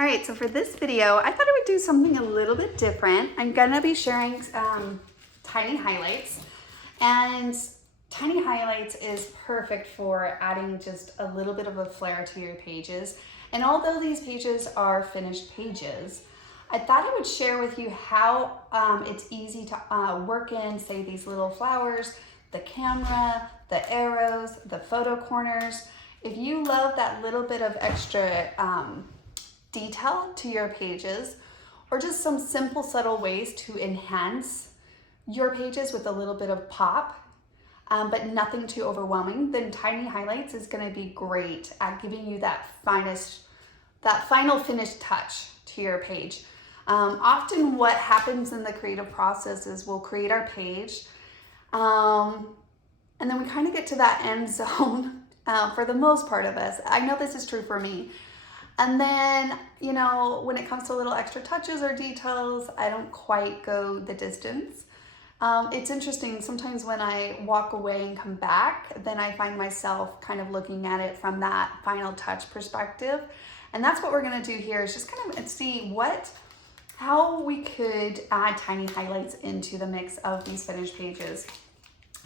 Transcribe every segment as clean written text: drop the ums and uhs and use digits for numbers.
All right, so for this video, I thought I would do something a little bit different. I'm gonna be sharing tiny highlights, and tiny highlights is perfect for adding just a little bit of a flair to your pages. And although these pages are finished pages, I thought I would share with you how it's easy to work in, say, these little flowers, the camera, the arrows, the photo corners. If you love that little bit of extra detail to your pages, or just some simple, subtle ways to enhance your pages with a little bit of pop, but nothing too overwhelming, then tiny highlights is going to be great at giving you that final finished touch to your page. Often what happens in the creative process is we'll create our page, and then we kind of get to that end zone for the most part of us. I know this is true for me. And then, you know, when it comes to little extra touches or details, I don't quite go the distance. It's interesting, sometimes when I walk away and come back, then I find myself kind of looking at it from that final touch perspective. And that's what we're gonna do here, is just kind of see how we could add tiny highlights into the mix of these finished pages.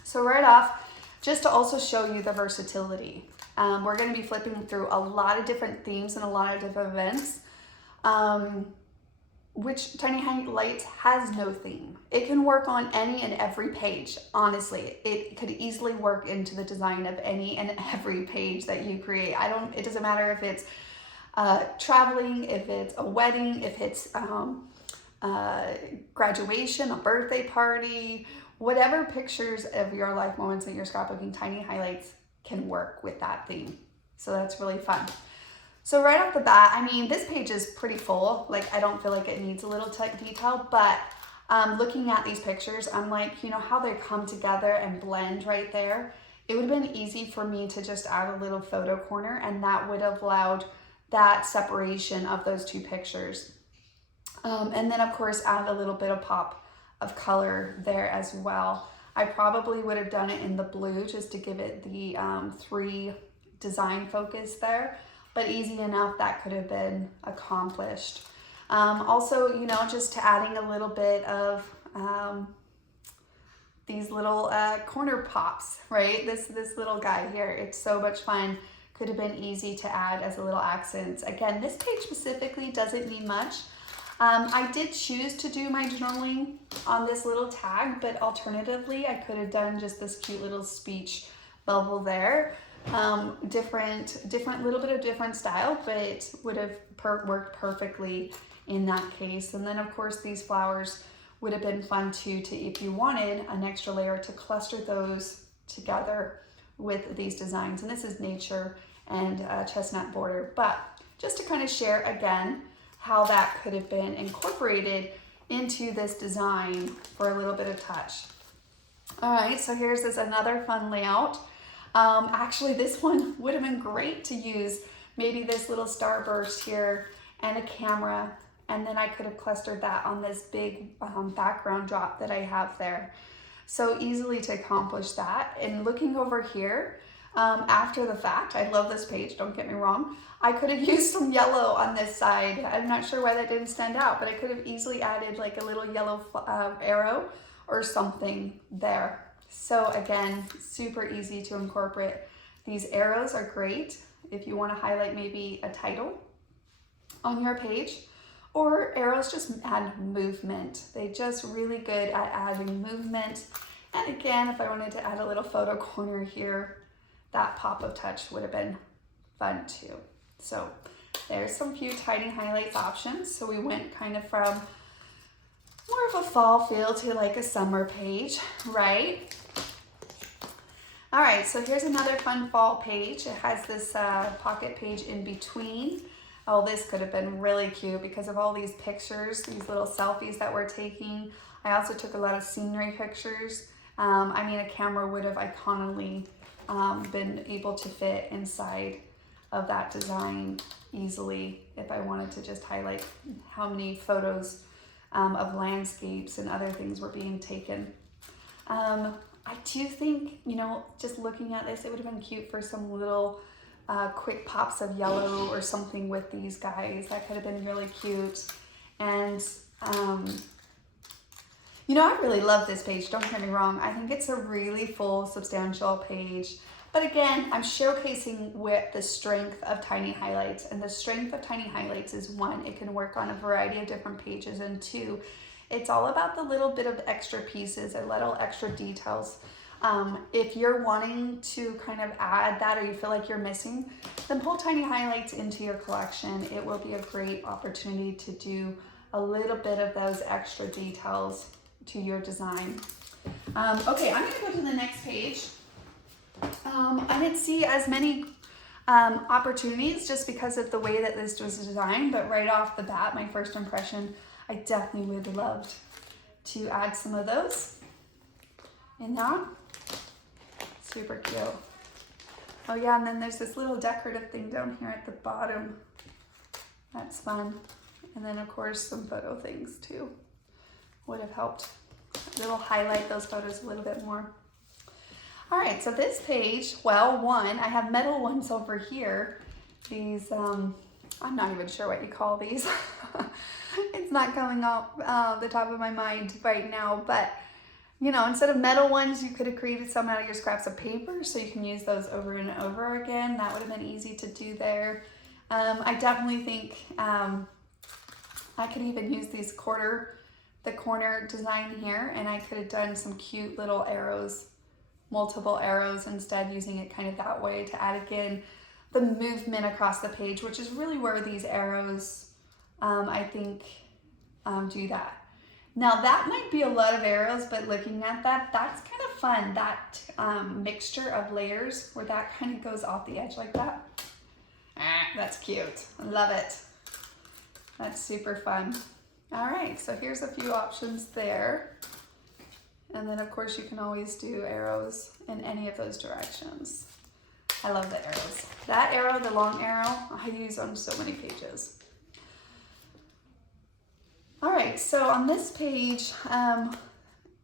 So right off, just to also show you the versatility. We're going to be flipping through a lot of different themes and a lot of different events, which tiny highlights has no theme. It can work on any and every page. Honestly, it could easily work into the design of any and every page that you create. It doesn't matter if it's traveling, if it's a wedding, if it's graduation, a birthday party, whatever pictures of your life moments that you're scrapbooking, tiny highlights can work with that theme. So that's really fun. So right off the bat, I mean, this page is pretty full. Like, I don't feel like it needs a little tech detail, but looking at these pictures, I'm like, you know, how they come together and blend right there. It would have been easy for me to just add a little photo corner, and that would have allowed that separation of those two pictures. And then of course, add a little bit of pop of color there as well. I probably would have done it in the blue just to give it the 3 design focus there, but easy enough, that could have been accomplished. Also, you know, just adding a little bit of these little corner pops, right? This little guy here, it's so much fun. Could have been easy to add as a little accent. Again, this page specifically doesn't need much. I did choose to do my journaling on this little tag, but alternatively, I could have done just this cute little speech bubble there. Different little bit of different style, but it would have worked perfectly in that case. And then of course, these flowers would have been fun too, if you wanted an extra layer, to cluster those together with these designs. And this is nature and chestnut border, but just to kind of share again, how that could have been incorporated into this design for a little bit of touch. All right, so here's another fun layout. Actually, this one would have been great to use maybe this little starburst here and a camera, and then I could have clustered that on this big background drop that I have there. So easily to accomplish that. And looking over here, after the fact, I love this page, don't get me wrong. I could have used some yellow on this side. I'm not sure why that didn't stand out, but I could have easily added like a little yellow arrow or something there. So again, super easy to incorporate. These arrows are great if you want to highlight maybe a title on your page, or arrows just add movement. They just really good at adding movement. And again, if I wanted to add a little photo corner here, that pop of touch would have been fun too. So there's some cute tiny highlights options. So we went kind of from more of a fall feel to like a summer page, right? All right, so here's another fun fall page. It has this pocket page in between. Oh, this could have been really cute because of all these pictures, these little selfies that we're taking. I also took a lot of scenery pictures. I mean, a camera would have iconically been able to fit inside of that design easily if I wanted to just highlight how many photos of landscapes and other things were being taken. I do think, you know, just looking at this, it would have been cute for some little quick pops of yellow or something with these guys. That could have been really cute. And you know, I really love this page, don't get me wrong. I think it's a really full, substantial page. But again, I'm showcasing with the strength of tiny highlights. And the strength of tiny highlights is one, it can work on a variety of different pages, and two, it's all about the little bit of extra pieces or little extra details. If you're wanting to kind of add that, or you feel like you're missing, then pull tiny highlights into your collection. It will be a great opportunity to do a little bit of those extra details to your design. Okay, I'm gonna go to the next page. I didn't see as many opportunities just because of the way that this was designed, but right off the bat, my first impression, I definitely would have loved to add some of those in that. Super cute. Oh yeah, and then there's this little decorative thing down here at the bottom. That's fun. And then of course some photo things too would have helped. It'll highlight those photos a little bit more. All right, so this page, well, one, I have metal ones over here. These, I'm not even sure what you call these. It's not coming off the top of my mind right now, but you know, instead of metal ones, you could have created some out of your scraps of paper, so you can use those over and over again. That would have been easy to do there. I definitely think I could even use these the corner design here, and I could have done some cute little arrows, multiple arrows, instead using it kind of that way to add again the movement across the page, which is really where these arrows I think do that. Now that might be a lot of arrows, but looking at that, that's kind of fun, that mixture of layers where that kind of goes off the edge like that. That's cute, I love it. That's super fun. All right, so here's a few options there. And then of course you can always do arrows in any of those directions. I love the arrows. That arrow, the long arrow, I use on so many pages. All right, so on this page,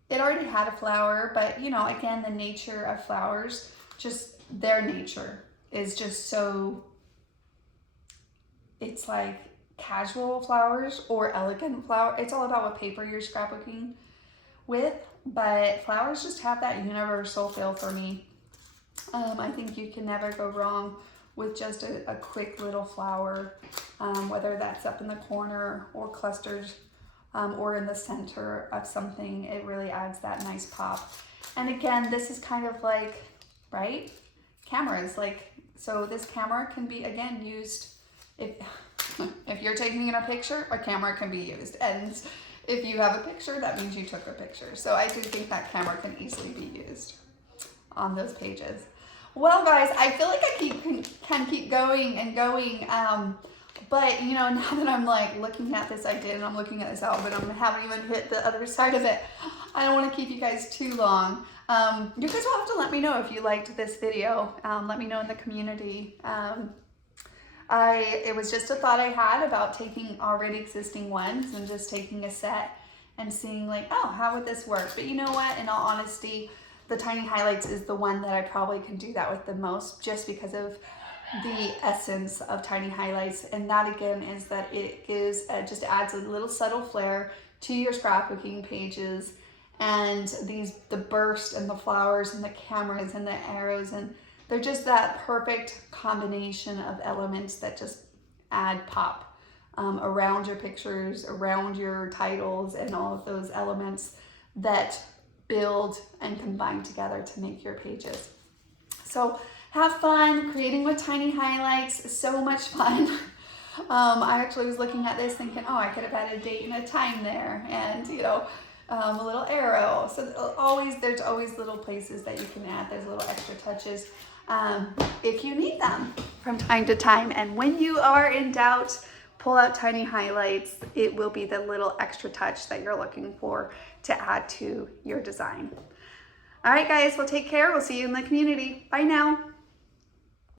it already had a flower, but you know, again, the nature of flowers, just their nature is just so, it's like casual flowers or elegant flower. It's all about what paper you're scrapbooking with, but flowers just have that universal feel for me. I think you can never go wrong with just a quick little flower, whether that's up in the corner or clustered or in the center of something. It really adds that nice pop. And again, this is kind of like, right? Cameras, like, so this camera can be, again, used if you're taking in a picture, a camera can be used. And if you have a picture, that means you took a picture. So I do think that camera can easily be used on those pages. Well, guys, I feel like I can keep going and going. But you know, now that I'm like looking at this idea and I'm looking at this album, I haven't even hit the other side of it. I don't want to keep you guys too long. You guys will have to let me know if you liked this video. Let me know in the community. It was just a thought I had about taking already existing ones and just taking a set and seeing like, oh, how would this work? But you know what, in all honesty, the tiny highlights is the one that I probably can do that with the most, just because of the essence of tiny highlights. And that again is that it gives, just adds a little subtle flair to your scrapbooking pages. And the burst and the flowers and the cameras and the arrows, and they're just that perfect combination of elements that just add pop around your pictures, around your titles, and all of those elements that build and combine together to make your pages. So have fun creating with tiny highlights, so much fun. I actually was looking at this thinking, oh, I could have had a date and a time there, and you know, a little arrow. So there's always little places that you can add those little extra touches if you need them from time to time. And when you are in doubt, pull out tiny highlights. It will be the little extra touch that you're looking for to add to your design. All right, guys, well, take care. We'll see you in the community. Bye now.